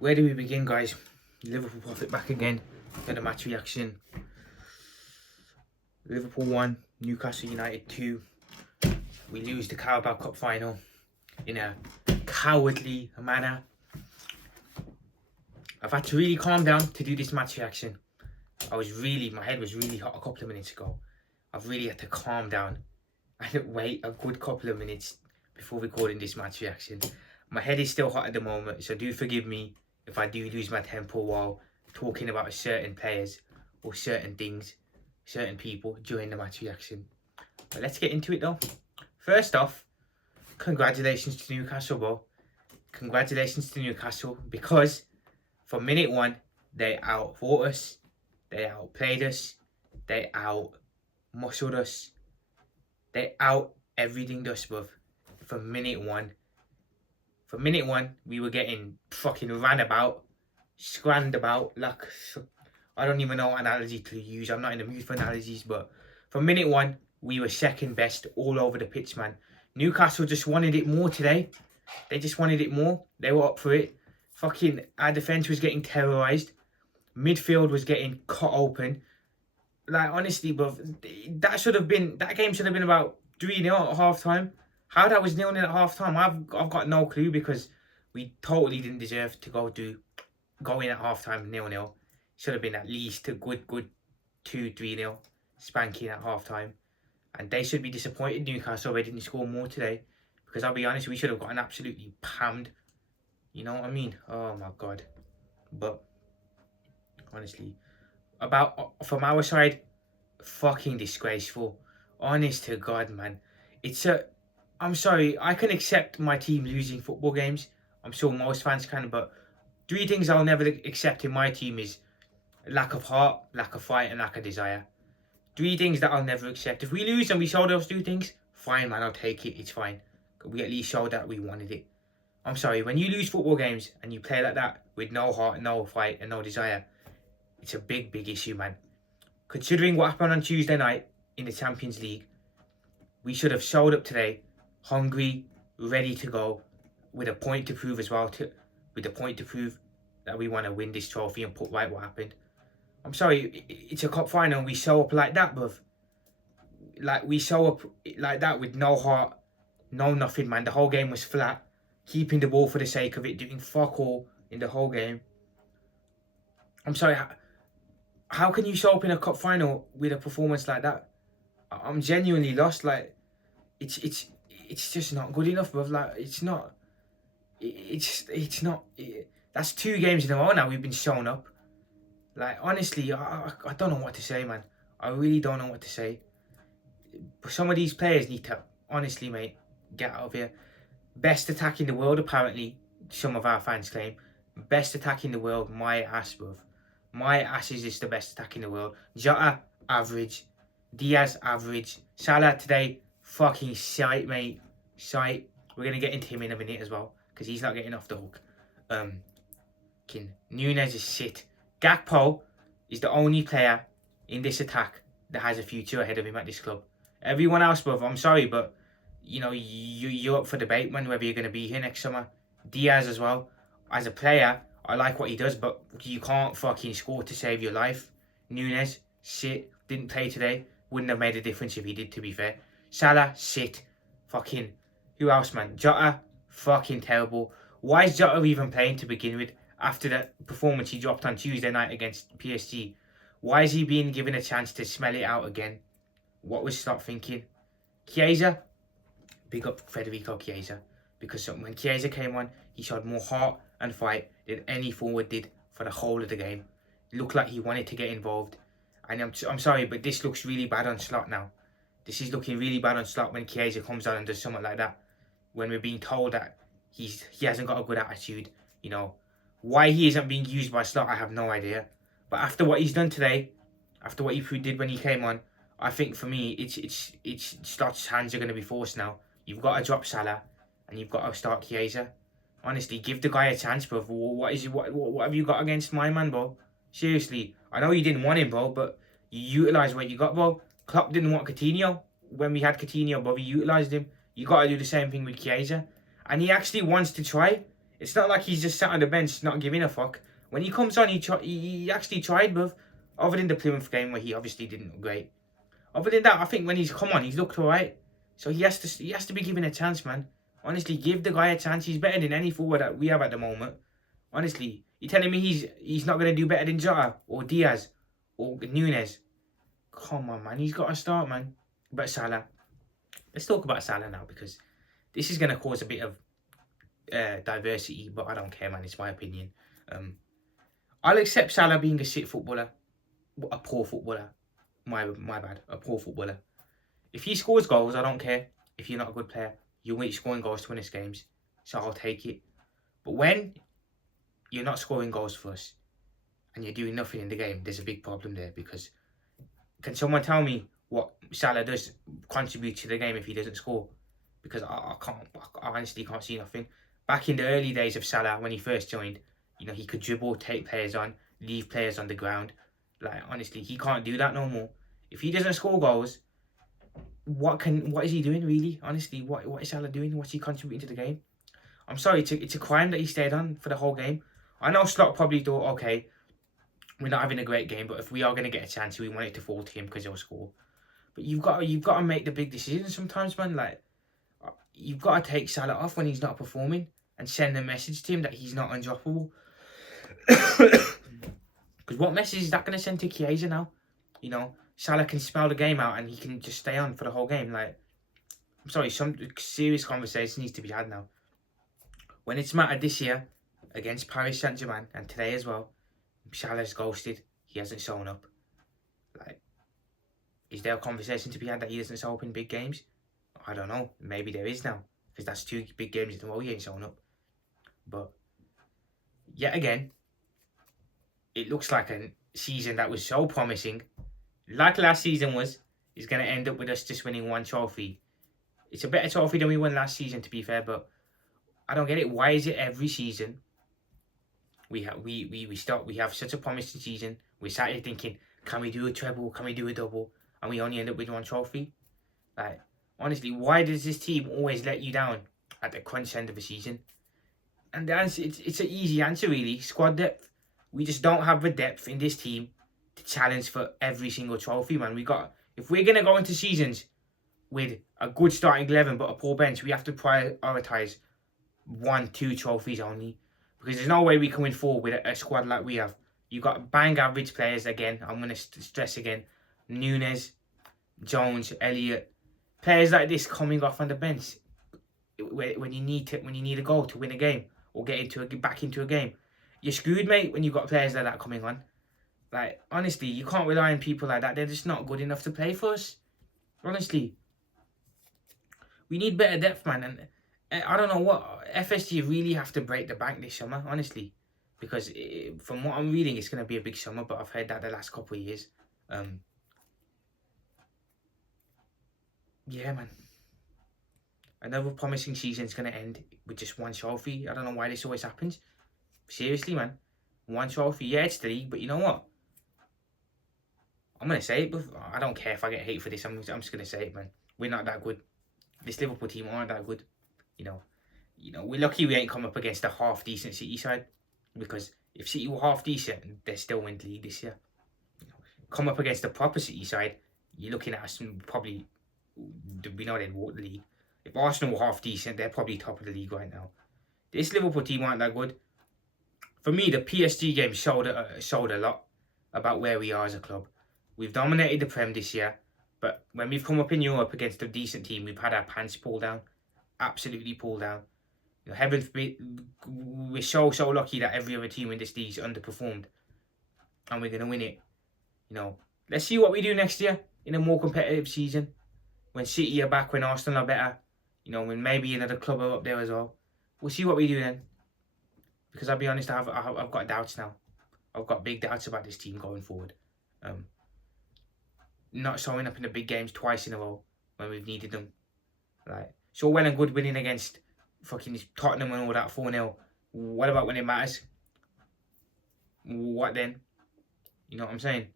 Where do we begin, guys? Liverpool profit back again. Got a match reaction. Liverpool 1, Newcastle United 2. We lose the Carabao Cup final in a cowardly manner. I've had to really calm down to do this match reaction. My head was really hot a couple of minutes ago. I've really had to calm down and wait a good couple of minutes before recording this match reaction. My head is still hot at the moment, so do forgive me if I do lose my temper while talking about certain players or certain things, certain people during the match reaction. But let's get into it though. First off, congratulations to Newcastle, bro. Congratulations to Newcastle, because from minute one, they outfought us, they outplayed us, they out-muscled us, they out-everything us, bruv. From minute one. From minute one, we were getting fucking ran about, scranned about, like, I don't even know what analogy to use. I'm not in the mood for analogies, but from minute one, we were second best all over the pitch, man. Newcastle just wanted it more today. They just wanted it more. They were up for it. Fucking, our defence was getting terrorised. Midfield was getting cut open. Like, honestly, bruv, that game should have been about 3-0 at half time. How that was 0-0 at half time, I've got no clue, because we totally didn't deserve to go in at half time 0-0. Should have been at least a good 2-3-0 spanking at half time. And they should be disappointed, Newcastle, they didn't score more today. Because I'll be honest, we should have gotten absolutely pammed. You know what I mean? Oh my god. But honestly, from our side, fucking disgraceful. Honest to God, man. I'm sorry, I can accept my team losing football games. I'm sure most fans can, but 3 things I'll never accept in my team is lack of heart, lack of fight, and lack of desire. 3 things that I'll never accept. If we lose and we show those 2 things, fine, man, I'll take it. It's fine. We at least showed that we wanted it. I'm sorry, when you lose football games and you play like that with no heart, no fight, and no desire, it's a big issue, man. Considering what happened on Tuesday night in the Champions League, we should have showed up today, hungry, ready to go, with a point to prove as well. With a point to prove that we want to win this trophy and put right what happened. I'm sorry, it's a cup final and we show up like that, bruv. Like, we show up like that with no heart, no nothing, man. The whole game was flat. Keeping the ball for the sake of it, doing fuck all in the whole game. I'm sorry, how can you show up in a cup final with a performance like that? I'm genuinely lost. Like, it's just not good enough, bruv. Like, it's not. That's 2 games in a row now we've been showing up. Like, honestly, I don't know what to say, man. I really don't know what to say. But some of these players need to, honestly, mate, get out of here. Best attack in the world, apparently, some of our fans claim. Best attack in the world, my ass, bruv. My ass is just the best attack in the world. Jota, average. Diaz, average. Salah today, fucking shite, mate. Shite. We're going to get into him in a minute as well, because he's not getting off the hook. Nunez is shit. Gakpo is the only player in this attack that has a future ahead of him at this club. Everyone else, bruv, I'm sorry, but you know, you're up for debate, man, whether you're going to be here next summer. Diaz as well. As a player, I like what he does, but you can't fucking score to save your life. Nunez, shit. Didn't play today. Wouldn't have made a difference if he did, to be fair. Salah, shit. Fucking, who else, man? Jota, fucking terrible. Why is Jota even playing to begin with? After that performance he dropped on Tuesday night against PSG. Why is he being given a chance to smell it out again? What was Slot thinking? Chiesa, big up Federico Chiesa, because when Chiesa came on, he showed more heart and fight than any forward did for the whole of the game. It looked like he wanted to get involved. And I'm sorry, but this looks really bad on Slot now. This is looking really bad on Slot when Chiesa comes on and does something like that. When we're being told that he hasn't got a good attitude, you know. Why he isn't being used by Slot, I have no idea. But after what he's done today, after what he did when he came on, I think for me, it's Slot's hands are going to be forced now. You've got to drop Salah, and you've got to start Chiesa. Honestly, give the guy a chance, bro. What have you got against my man, bro? Seriously, I know you didn't want him, bro, but you utilised what you got, bro. Klopp didn't want Coutinho when we had Coutinho, bro. We utilised him. You got to do the same thing with Chiesa. And he actually wants to try. It's not like he's just sat on the bench not giving a fuck. When he comes on, he actually tried, bruv. Other than the Plymouth game where he obviously didn't look great. Other than that, I think when he's come on, he's looked alright. So he has to be given a chance, man. Honestly, give the guy a chance. He's better than any forward that we have at the moment. Honestly, you're telling me he's not gonna do better than Jota or Diaz or Nunes? Come on, man. He's got to start, man. But Salah. Let's talk about Salah now, because this is gonna cause a bit of diversity, but I don't care, man. It's my opinion. I'll accept Salah being a shit footballer, a poor footballer. My bad, a poor footballer. If he scores goals, I don't care. If you're not a good player, you're scoring goals to win us games, so I'll take it. But when you're not scoring goals for us and you're doing nothing in the game, there's a big problem there. Because can someone tell me what Salah does contribute to the game if he doesn't score? Because I honestly can't see nothing. Back in the early days of Salah, when he first joined, you know, he could dribble, take players on, leave players on the ground. Like, honestly, he can't do that no more. If he doesn't score goals, what is he doing, really? Honestly, what is Salah doing? What's he contributing to the game? I'm sorry, it's a crime that he stayed on for the whole game. I know Slot probably thought, okay, we're not having a great game, but if we are going to get a chance, we want it to fall to him because he'll score. But you've got to make the big decisions sometimes, man. Like, you've got to take Salah off when he's not performing and send a message to him that he's not undroppable. Because what message is that going to send to Chiesa now? You know, Salah can smell the game out and he can just stay on for the whole game. Like, I'm sorry, some serious conversation needs to be had now. When it's mattered this year against Paris Saint-Germain and today as well, Salah's ghosted. He hasn't shown up. Like, is there a conversation to be had that he doesn't show up in big games? I don't know. Maybe there is now, because that's 2 big games in a row he ain't shown up. But yet again, it looks like a season that was so promising, like last season was, is going to end up with us just winning 1 trophy. It's a better trophy than we won last season, to be fair, but I don't get it. Why is it every season we have such a promising season, we sat here thinking, can we do a treble, can we do a double, and we only end up with 1 trophy? Like, honestly, why does this team always let you down at the crunch end of the season? And the answer, it's an easy answer, really. Squad depth. We just don't have the depth in this team to challenge for every single trophy, man. If we're gonna go into seasons with a good starting 11 but a poor bench, we have to prioritise 1-2 trophies only. Because there's no way we can win 4 with a squad like we have. You've got bang average players again. I'm going to stress again. Nunes, Jones, Elliott. Players like this coming off on the bench when you need a goal to win a game or get back into a game. You're screwed, mate, when you've got players like that coming on. Like, honestly, you can't rely on people like that. They're just not good enough to play for us. Honestly. We need better depth, man. And I don't know what FSG really have to break the bank this summer, honestly, because from what I'm reading, it's going to be a big summer. But I've heard that the last couple of years. Yeah, man. Another promising season's going to end with just 1 trophy. I don't know why this always happens. Seriously, man, 1 trophy. Yeah, it's the league, but you know what? I'm going to say it, but I don't care if I get hate for this. I'm just going to say it, man. We're not that good. This Liverpool team aren't that good. You know, we're lucky we ain't come up against a half-decent City side, because if City were half-decent, they still win the league this year. Come up against a proper City side, you're looking at us probably, we know they'd walk the league. If Arsenal were half-decent, they're probably top of the league right now. This Liverpool team aren't that good. For me, the PSG game showed a lot about where we are as a club. We've dominated the Prem this year, but when we've come up in Europe against a decent team, we've had our pants pulled down. Absolutely pulled down. You know, heaven forbid, we're so lucky that every other team in this league's underperformed, and we're going to win it. You know, let's see what we do next year in a more competitive season, when City are back, when Arsenal are better, you know, when maybe another club are up there as well. We'll see what we do then, because I'll be honest, I've got doubts now. I've got big doubts about this team going forward. Not showing up in the big games twice in a row when we've needed them. Like, so well and good winning against fucking Tottenham and all that 4-0. What about when it matters? What then? You know what I'm saying?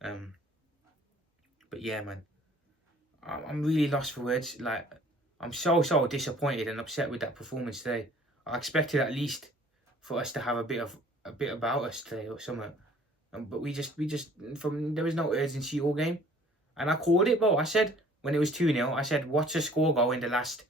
But yeah, man. I'm really lost for words. Like, I'm so disappointed and upset with that performance today. I expected at least for us to have a bit about us today or something. But we just there was no urgency all game. And I called it, bro. I said, when it was 2-0, I said, watch the score go in the last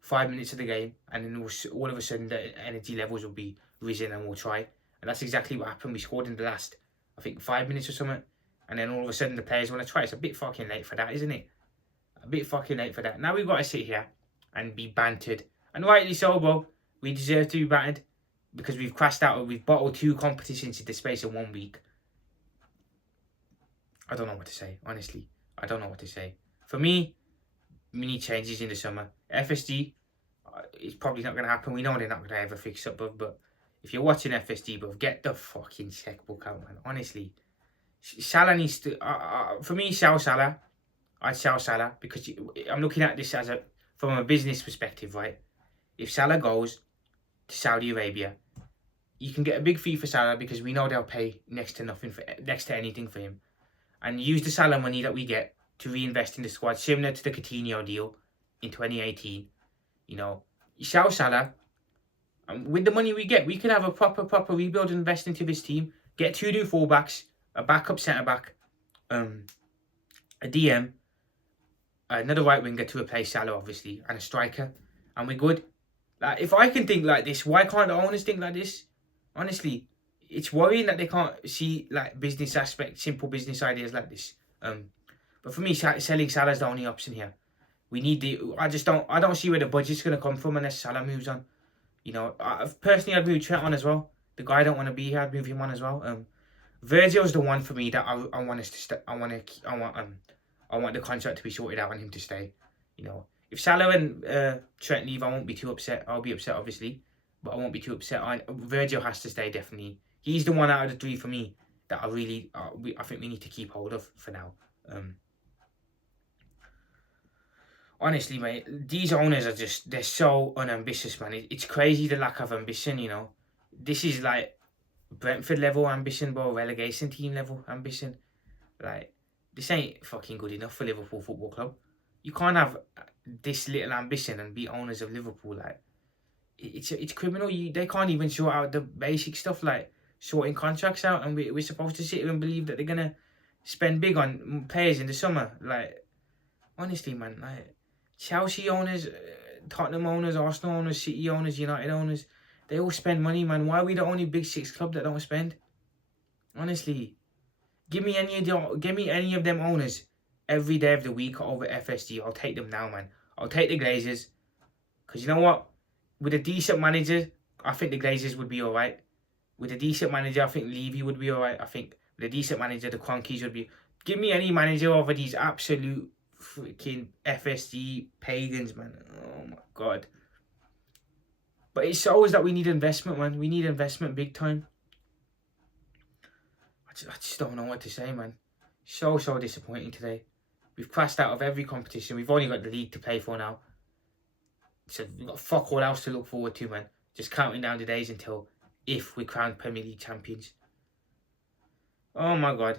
5 minutes of the game, and then all of a sudden the energy levels will be risen and we'll try. And that's exactly what happened. We scored in the last, I think, 5 minutes or something, and then all of a sudden the players want to try. It's a bit fucking late for that, isn't it? A bit fucking late for that. Now we've got to sit here and be bantered. And rightly so, bro. We deserve to be bantered because we've crashed out. We've bottled 2 competitions in the space of 1 week. I don't know what to say, honestly. I don't know what to say. For me, we need changes in the summer. FSD, it's probably not going to happen. We know they're not going to ever fix it, but if you're watching FSD, bro, get the fucking checkbook out, man. Honestly. Salah needs to... for me, sell Salah. I'd sell Salah because I'm looking at this as from a business perspective, right? If Salah goes to Saudi Arabia, you can get a big fee for Salah because we know they'll pay next to anything for him, and use the Salah money that we get to reinvest in the squad, similar to the Coutinho deal in 2018. You know, you sell Salah, and with the money we get, we can have a proper rebuild and invest into this team. Get 2 new fullbacks, a backup centre back, a DM, another right winger to replace Salah, obviously, and a striker, and we're good. Like, if I can think like this, why can't the owners think like this? Honestly, it's worrying that they can't see like business aspects, simple business ideas like this. But for me, selling Salah's the only option here. We need I don't see where the budget's going to come from unless Salah moves on. You know, personally, I'd move Trent on as well. The guy I don't want to be here, I'd move him on as well. Virgil's the one for me that I want us to stay. I want the contract to be sorted out and him to stay. You know, if Salah and Trent leave, I won't be too upset. I'll be upset, obviously, but I won't be too upset. Virgil has to stay, definitely. He's the one out of the 3 for me that I think we need to keep hold of for now. Honestly, mate, these owners are they're so unambitious, man. It's crazy, the lack of ambition, you know. This is like Brentford level ambition, bro, relegation team level ambition. Like, this ain't fucking good enough for Liverpool Football Club. You can't have this little ambition and be owners of Liverpool. Like, it's criminal. They can't even sort out the basic stuff like sorting contracts out, and we're supposed to sit here and believe that they're gonna spend big on players in the summer. Like, honestly, man, like Chelsea owners, Tottenham owners, Arsenal owners, City owners, United owners, they all spend money, man. Why are we the only big 6 club that don't spend? Honestly, give me any of them owners every day of the week over FSD. I'll take them now, man. I'll take the Glazers, because you know what? With a decent manager, I think the Glazers would be alright. With a decent manager, I think Levy would be alright. I think with a decent manager, the Cronkies would be... Give me any manager over these absolute freaking FSD pagans, man. Oh my God. But it shows that we need investment, man. We need investment big time. I just don't know what to say, man. So disappointing today. We've crashed out of every competition. We've only got the league to play for now. So we've got fuck all else to look forward to, man. Just counting down the days until if we crown Premier League champions. Oh my God.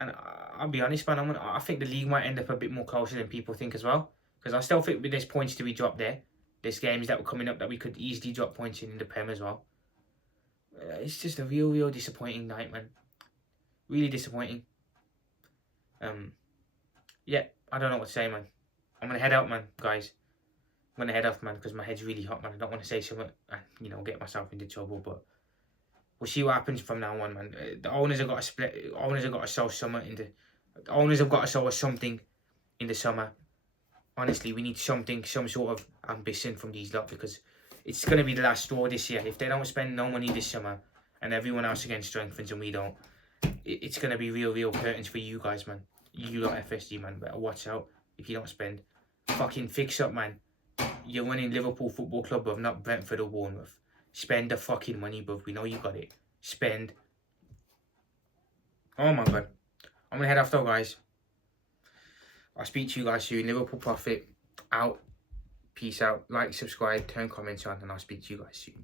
And I'll be honest, man, I think the league might end up a bit more closer than people think as well. Because I still think there's points to be dropped there. There's games that were coming up that we could easily drop points in the Prem as well. It's just a real disappointing night, man. Really disappointing. Yeah, I don't know what to say, man. I'm going to head out, man, guys. I'm going to head off, man, because my head's really hot, man. I don't want to say something and, you know, get myself into trouble, but we'll see what happens from now on, man. The owners have got to split. Owners have got to show something the owners have got to show us something in the summer. Honestly, we need some sort of ambition from these lot, because it's going to be the last straw this year. If they don't spend no money this summer and everyone else again strengthens and we don't, it's going to be real curtains for you guys, man. You lot FSG, man. Better watch out if you don't spend. Fucking fix up, man. You're running Liverpool Football Club, bruv, not Brentford or Bournemouth. Spend the fucking money, bruv. We know you got it. Spend. Oh my God. I'm going to head off though, guys. I'll speak to you guys soon. Liverpool Profit out. Peace out. Like, subscribe, turn comments on, and I'll speak to you guys soon.